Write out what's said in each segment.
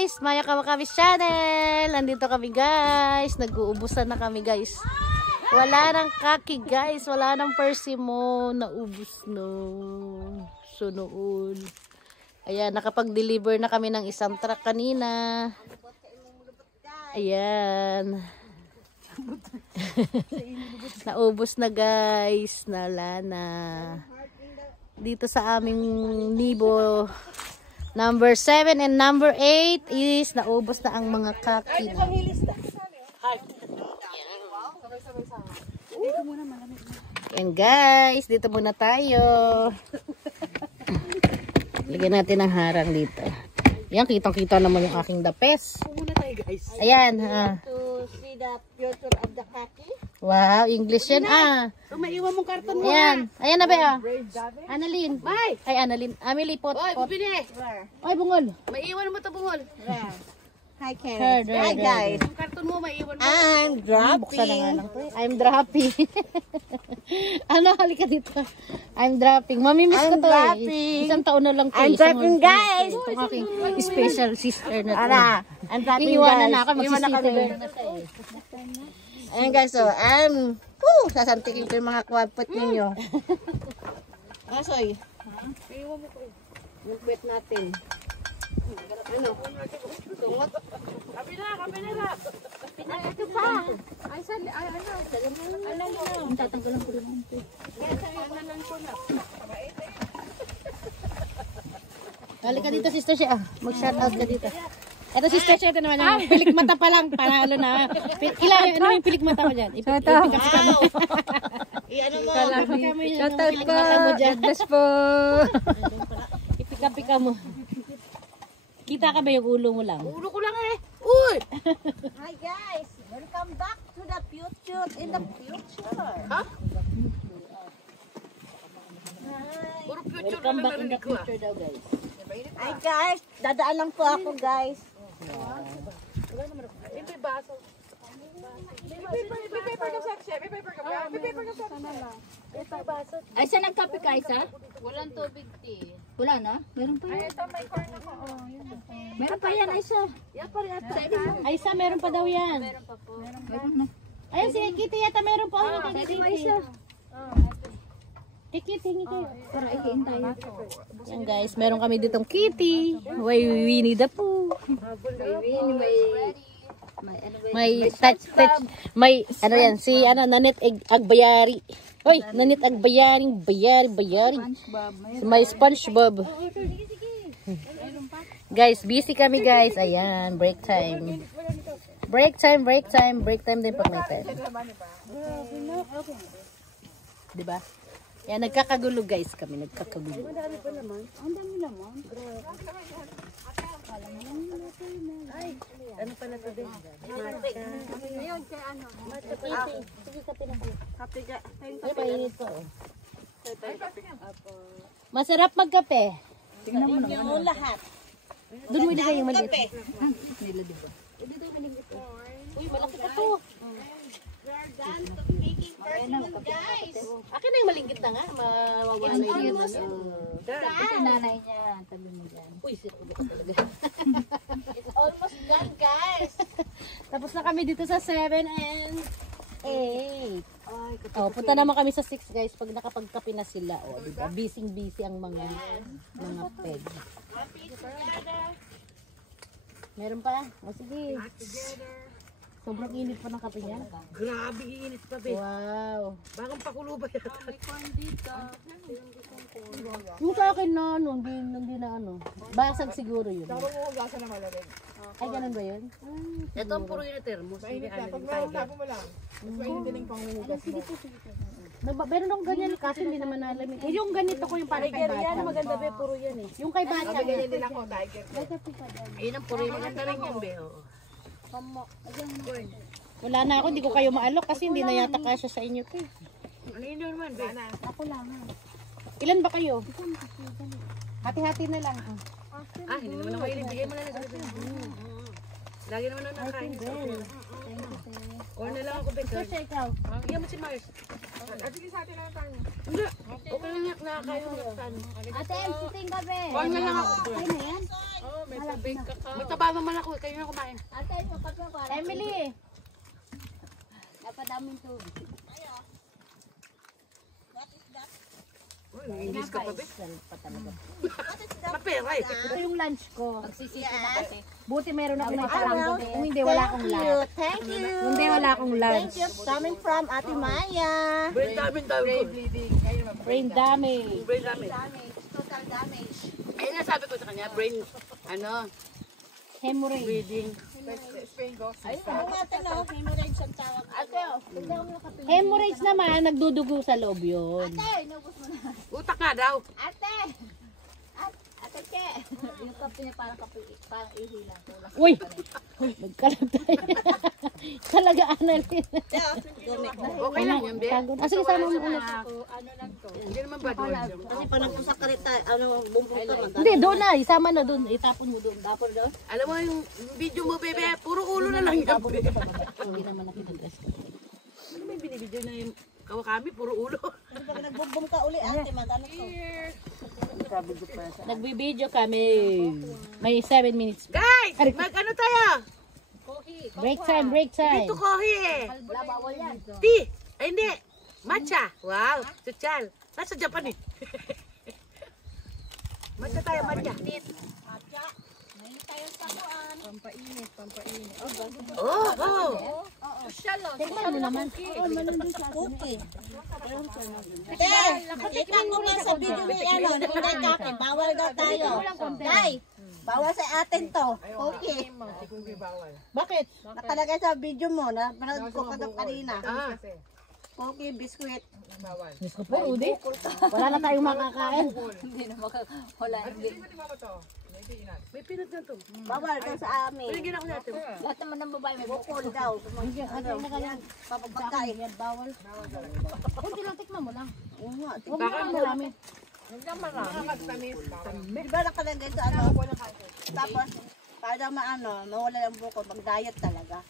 guys, Maya Kawakamis Channel. Nandito kami guys. Nag-uubusan na kami guys. Wala nang kaki guys. Wala nang persimmon. Naubos no. So noon. Ayan, nakapag-deliver na kami ng isang truck kanina. Ayan. Naubos na guys. Nala na. Dito sa aming nibo. Number 7 and number 8 is naubos na ang mga kaki. And guys, dito muna tayo. Lagyan natin ng harang dito. Yan, kitang-kita naman yung aking dapes. Ayan. To see the future of the kaki. Wow, English yan Maiwan mong karton mo. Ayan. Ayan na ba Annalyn. Bye. Ay, Annalyn. Amelie, pot. Oy, bibili. Ay, bungol. Maiwan mo ito, bungol. Hi, Her, Kenneth. Hi, guys. Yung karton mo, maiwan mo. I'm Buksan na nga dropping. lang to. I'm dropping. Ano, halika dito. I'm dropping. Mamimiss ko I'm to dropping. Isang taon na lang to. I'm dropping, guys. Itong aking special sister na to. Ana, I'm dropping, Iiwanan guys. na ako. Iiwan na kami. Ayan, guys. So, sasantikin ko yung mga kwapot ninyo. Asoy. Iiwan mo ko. Yung bet natin. Ano? Tungot. Kapila. Ay, ito pa. Ay, ano? Ang tatanggalan ko lang ito. Halika dito, sister siya. Mag-shout out ka dito. Ito sister siya, ito naman yung pilik mata pa lang. Para na. Ano yung pilik mata mo dyan? Ipika-pika mo. I-ano mo? Shout out po. Bless po. Ipika-pika mo. Kita ka ba yung ulo mo lang? Ulo ko lang eh. Uy! Hi guys! Welcome back to the future in the future. Ha? Puro future Welcome back in the future daw guys. Hi guys! Dadaan lang po ako guys. May baso. May paper ka section. May paper ka ba? May paper ka section. Ay, saan nagkape ka, Isa? Walang tubig tea. Wala na? Meron pa yan. Ito may corn ako. Meron pa yan, Isa. Yan pa rin ata. Ay, isa meron pa daw yan. Meron na. Ayun, si Kitty yata meron pa. Pwede ba, Isa? Kitty, hingi kayo. Para ikiin tayo. Yan guys, meron kami ditong Kitty. Way Winnie the Pooh. May touch. May, ano yan, si Nanit Agbayari. Hoy, Nanit Agbayaring, bayari. May SpongeBob. Guys, busy kami guys. Ayan, break time. Break time din pag may time. Diba? Yan, nagkakagulo guys kami. Nagkakagulo. Ano pa na ito din? Ayun, kaya ano? Sige ka pinag-i. Happy ka. Ay, painit po. Masarap magkape. Tingnan mo naman. Yung lahat. Doon mo ilagay yung maliit. Nila, di ba? Uy, malaki pa to. We're done to making persimmon, guys. Akin na yung malingkit na nga. Mawawala yun. Ito nanay niya. Tabi mo dyan. Uy, sirkulo ka talaga. It's almost done, guys. Tapos na kami dito sa 7 and 8. Punta naman kami sa 6 guys pag nakapagkape na sila. Diba? Busy ang mga peg. Meron pa? Sige. Sobrang init pa ng kape niya. Grabe, iinit pa be. Wow. Bagong pakulo ba yan? Yung sa akin na hindi na basag siguro yun. Tapos hugasan na malamig. Ay, ganun ba yun? Ito ang puro yun na thermos. Mainit na. Pag mahulabo mo lang. Mas mainit din yung panghugas mo. Meron akong ganyan kasi hindi naman nalamig. Yung ganito ko yung parang kay bata. Yan, maganda be, puro yan eh. Yung kay bata. Sabi ganyan din ako, tiger. Ayun ang puro yung maganda rin yan be. Wala na ako, hindi ko kayo maalok kasi hindi na yata kasya sa inyo to. Ano yun naman be? Ako lang. Ilan ba kayo? Hati-hati na lang. Hindi naman na mahilig. Bigay mo na lang sa akin. Lagi naman na nakain. Or na lang ako be. Kasi ikaw. Iyan mo si Mars. At sige sa atin lang tayo. Hindi. Okay lang nakakain mo. Ate, siting ka, be. Or na lang ako. Okay na yan? Mataba naman ako, kayo na kumain. Ate, sapat mo para. Emily! Napadaming tubig. Uy, English ka pa, be. Pa talaga. Mapera eh. Ito yung lunch ko. Magsisisi na kasi. Buti meron ako may saranggo. Kung hindi, wala akong lunch. Thank you. Kung hindi, wala akong lunch. Coming from Ate Maya. Brain damage. Brain damage. Brain damage. Total damage. Ayun nga sabi ko sa kanya, brain, Hemorrhage. breathing. Ayun natin o. Hemorrhage ang tawag. Ate o. Hemorrhage naman, nagdudugo sa loob yun. Ate, inubos mo na. Utak nga daw. Ate. Ate Che. Yung kape niya parang ihi lang. Uy! Nagkalag tayo. Kalagaan na rin. Okay lang yun, be. Sige, sama mo ulit. Hindi naman bad word. Kasi pa nagpasakarit tayo. Bumbong ka man. Hindi, doon na. Isama na doon. Itapon mo doon. Tapon doon. Alam mo yung video mo, bebe, puro ulo na lang yan. Hindi naman ako nag-dress ko. Ano may binibidyo na yung kawakami, puro ulo. Pag nagbumbong ka uli, ate, magano to? Nagbibideo kami. May 7 minutes. Guys, mag-ano tayo? Break time, break time. Dito kohi eh. Bawal yan. Tea. Ay, hindi. Matcha. Wow. Social. Nasa Japan eh. Matcha tayo, matcha. Oh, oh. Tignan mo naman. Cookie. Ate, nakita ko na sa video ni Ninday Kaki. Bawal daw tayo. Day, bawal sa atin to. Cookie. Bakit? Nakalagay sa video mo. Napanood ko kanina. Ah. Cookie, biskuit. Diyos ko po, Rudy. Wala na tayong makakain. Hindi na wala. Hindi. May pinat na to. Bawal daw sa amin. Pinagin ako natin. Lahat naman ng babae may Bukol daw. Papagkain. Yan, bawal. Kunti lang, tikman mo lang. Oo nga. Huwag mo naman marami. Di ba nakalagay sa ano? Tapos, para daw mawala ang buko. Mag-diet talaga.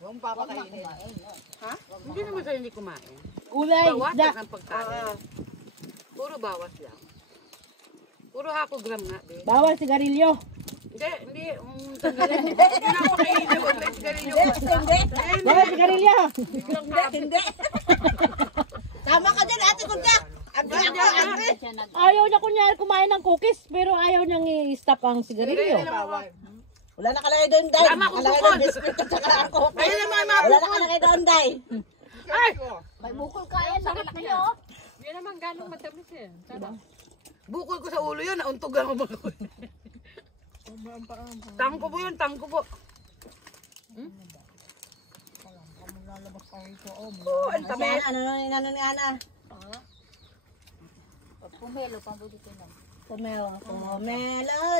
Ha? Hindi naman tayo hindi kumain. Kulay, Bawas isda. lang ang pagkain. Puro bawas lang. Puro hako gram nga, be. Bawal sigarilyo. Hindi. Tanggalin. Hindi na ako kainin. Huwag lang sigarilyo. Bawal sigarilyo. Hindi. Tama ka din, ate Kuya. Ayaw niya kunyari kumain ng cookies, pero ayaw niyang i-stop ang sigarilyo. Wala nakalagay doon, Day. Tama kung Nakalagay bukod. doon, biskuit at saka ako. Ayun naman, Wala nakalagay doon, Day. Ay! May bukol kaya sa laki nyo. Bukol ko sa ulo yun. Nauntog ako mga Tangko po yun, tangko po. Oh, ang tamis. Ano ni Ana? Pumelo, pabuti ko lang. Pomelo.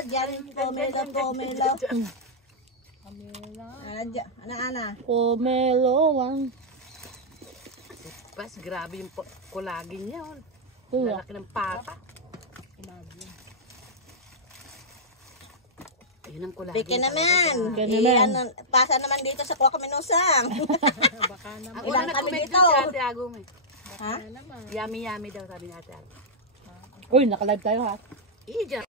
Diyan, pomelo. Ana. Pomelowang. Pas, grabe yung collagen niya. Tuwa. Lalaki ng pata. Ayun ang collagen. Bika naman. Bika naman. Pasa naman dito sa Kuwa Kaminusang. Ang Ilan una kami nag-comment dito? dito si Ate Agum eh. Ha? Yummy daw sabi ni Ate Agum. Uy, nakalive tayo ha. Ija.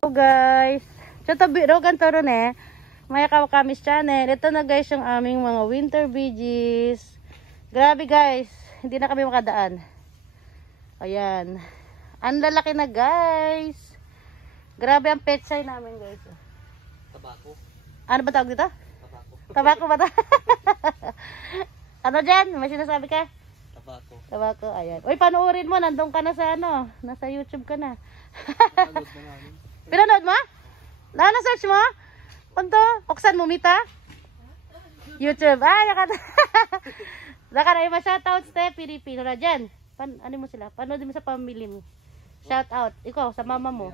Hello guys. So tabi ro ganto ron eh. Maya Kawakamis channel. Ito na guys yung aming mga winter veggies. Grabe guys, hindi na kami makadaan. Ayan. Ang lalaki na guys. Grabe ang petsay namin guys. Tabako. Ano ba tawag dito? Tabako ba ta? Ano dyan? May sinasabi ka? Tabako. Tabako, ayan. Uy, panoorin mo. Nandun ka na sa ano. Nasa YouTube ka na. Pinanood mo? Na-search mo? Punto? Oksan mo, Mita? YouTube. Ay, Naka yung ma-shoutout ste, Pilipino na dyan. Ano mo sila? Panood mo sa pamilya mo. Shoutout. Ikaw, sa mama mo.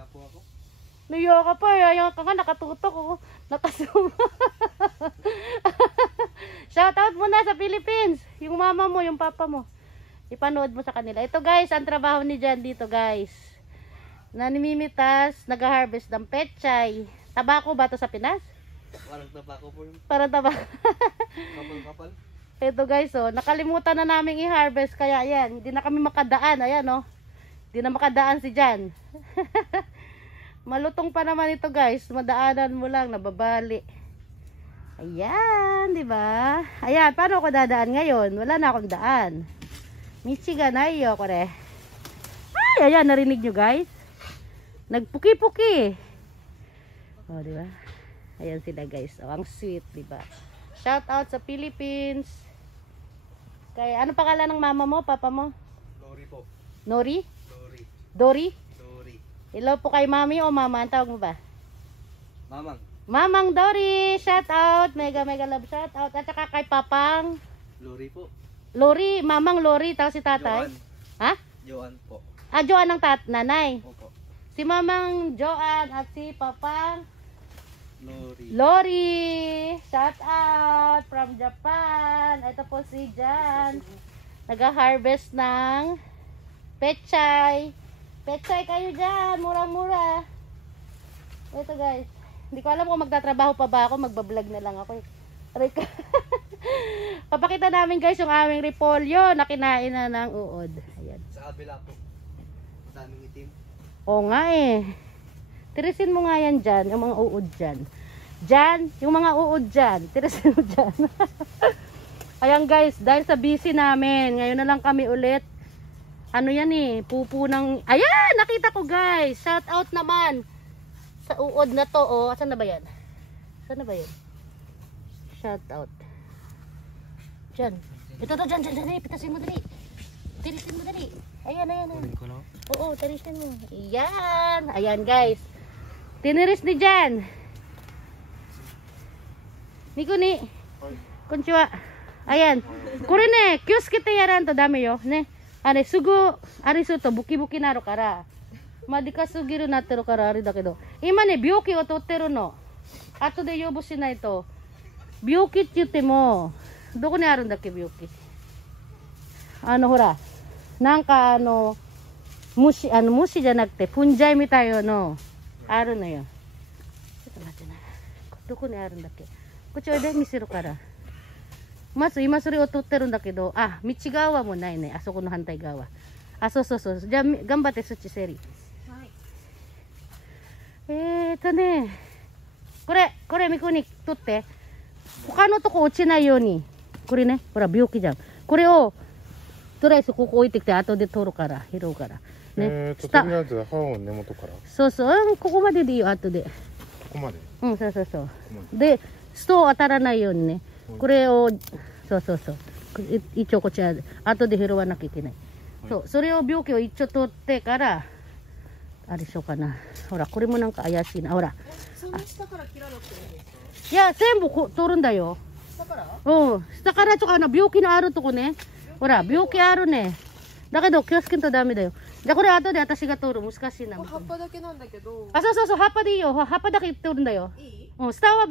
Naiya ka pa. Ayaw ka nga, nakatutok. Oh. Nakasuma. Shoutout mo na sa Philippines. Yung mama mo, yung papa mo. Ipanood mo sa kanila. Ito guys, ang trabaho ni Jan dito guys. Nanimimitas, nag-harvest ng pechay. Tabako ba ito sa Pinas? Parang tabako po yun. Parang tabako. Kapal-kapal. Ito guys, oh, nakalimutan na namin i-harvest. Kaya ayan, hindi na kami makadaan. Ayan oh. Hindi na makadaan si Jan. Malutong pa naman ito guys. Madaanan mo lang, nababali. Ayan, di ba? Ayan, paano ako dadaan ngayon? Wala na akong daan. Michigan ayo kore. Ay, ayan, narinig nyo guys. Nagpuki-puki. Oh, di ba? Ayan sila guys. Oh, ang sweet, di ba? Shout out sa Philippines. Kay ano pangalan ng mama mo, papa mo? Lori po. Nori? Lori. Dory? Lori. Hello po kay mami o mama, ang tawag mo ba? Mamang. Mamang Dory, shout out. Mega love shout out. At saka kay papang Lori po. Lori, mamang Lori, tapos si tatay. Joan. Ha? Joan po. Ah, Joan ang nanay. Opo. Si mamang Joan at si papang Lori. Lori. Shout out from Japan. Ito po si Jan. Nag-harvest ng pechay. Pechay kayo dyan. Murang-mura. Ito guys. Hindi ko alam kung magtatrabaho pa ba ako. Magbablog na lang ako. Papakita namin guys yung aming repolyo na kinain na ng uod. Ayan. Sa kabila po. Daming itim. Oo nga eh. Tirisin mo nga yan dyan. Yung mga uod dyan. Dyan. Yung mga uod dyan. Tirisin mo dyan. Ayan guys. Dahil sa busy namin. Ngayon na lang kami ulit. Ano yan eh. Pupu ng... Ayan! Nakita ko guys. Shout out naman. Sa uod na to, oh. Saan na ba yan? Saan na ba yan? Shout out. Diyan. Ito to, dyan. Pitasin mo dali. Tirisin mo dali. Ayan. Oo, tirisin mo. Ayan. Ayan, guys. Tiniris ni Jan. Nico ni. Konnichiwa. Ayan. Kore ne, kyosuke yaran to dame yo. Ne. Are, sugu, arisu to, buki-buki naro kara. まあ、でかすぎるなってるからあれだけど、今ね、病気を取ってるの。後で予防しないと。病気って言っても、どこにあるんだっけ、病気。ほら、なんか虫じゃなくて、フンジャイみたいの、あるのよ。ちょっと待ってな。どこにあるんだっけ。こっちで見せるから。まず今それを取ってるんだけど、あ、道側もないね。あそこの反対側。あ、そう。じゃあ、頑張ってそっち整理。ね、これミコに取って。他のとこ落ちないように。これね、ほら病気じゃん。これを、とりあえずここ置いてきて、後で取るから、拾うから。ね。とりあえず歯を根元から。そう、ここまででいいよ、後で。ここまで。うん、そう。で、ストーン当たらないようにね。これを、そう。一応こっちは、後で拾わなきゃいけない。そう、それを病気を一応取ってから、あれしようかな。ほら、これもなんか怪しいな。ほら。その下から切らなくていいんですか？いや、全部取るんだよ。下から？うん。下からとか病気のあるとこね。ほら、病気あるね。だけど気をつけんとダメだよ。じゃあこれ後で私が取る。難しいな。これ葉っぱだけなんだけど。あ、そう。葉っぱでいいよ。葉っぱだけ取るんだよ。いい？うん。下は